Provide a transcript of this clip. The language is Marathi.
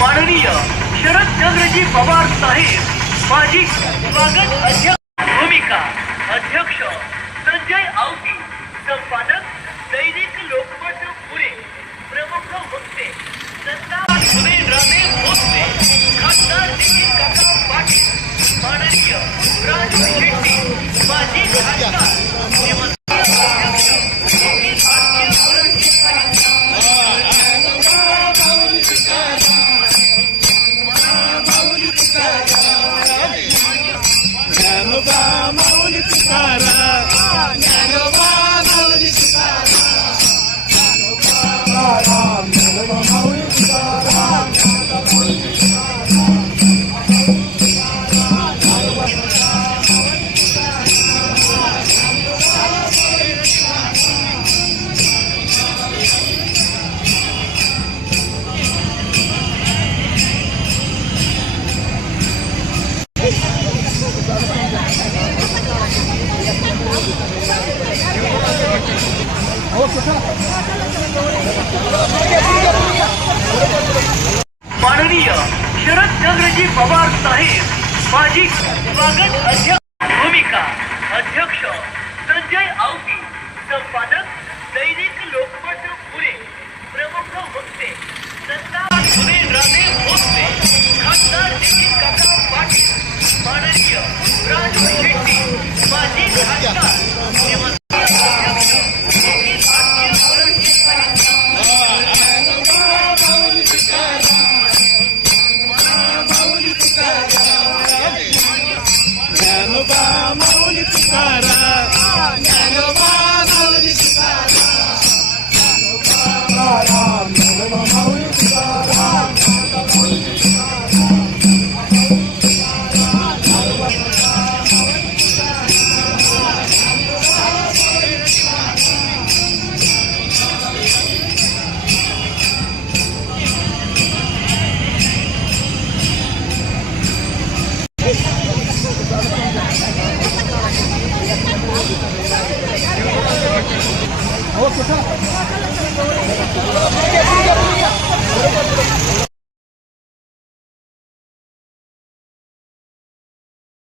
माननीय शरदचंद्रजी पवार साहेब माजी स्वागत अध्यक्ष भूमिका अध्यक्ष संजय आवटी संपादक दैनिक लोकमत पुणे प्रमुख वक्ते राणे भोसले खासदार नितीन काका पाटील माननीय राजू शेट्टी माजी खासदार माननीय शरदचंद्रजी पवार साहेब माजी स्वागत अध्यक्ष भूमिका अध्यक्ष संजय आवटी संपादक दैनिक लोकमत पुणे प्रमुख वक्ते राणे भोसले खासदार नितीन काका पाटील माननीय राजू शेट्टी माजी खासदार हो